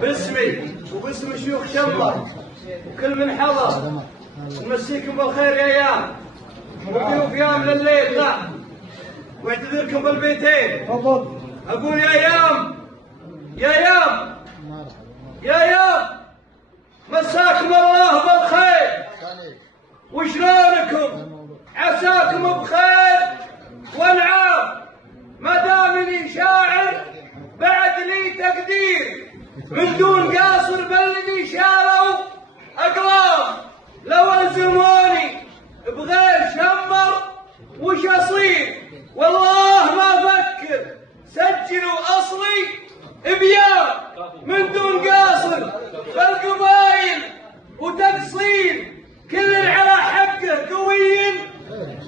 باسمي وباسم شيوخ شمر وكل من حضر نمسيكم بالخير يا ايام وضيوف يام لليل. نعم واعتذركم بالبيتين. اقول يا ايام يا ايام يا ايام مساكم الله بالخير وشلونكم؟ عساكم بخير ونعام. ما دامني شاعر بعد لي تقدير من دون قاصر بالذي شالوا اقلام. لو الزموني بغير شمر وش اصير؟ والله ما افكر. سجلوا اصلي بيام من دون قاصر بالقبايل وتقصير. كل على حقه قوي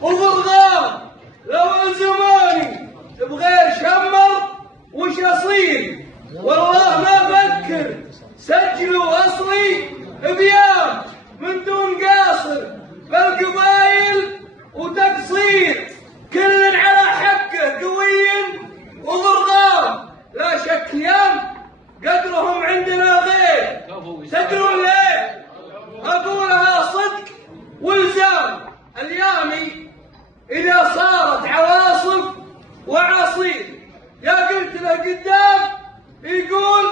وضرغام. لو الزموني بغير شمر وش اصير؟ والله ما افكر. سجلوا اصلي بيام من دون قاصر بالقبايل وتقصير. كل على حقه قوي وضرغام. لا شك يام قدرهم عندنا غير. تدرون ليه؟ اقولها صدق والزام. اليامي اذا صارت عواصف وعصير يا قلت له قدام يقول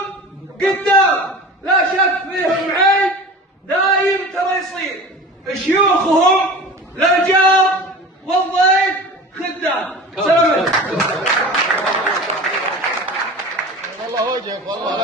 قدام. لا شك فيهم عيب دايم ترى يصير. شيوخهم للجار والضيف خدام. سلام والله وجهك والله.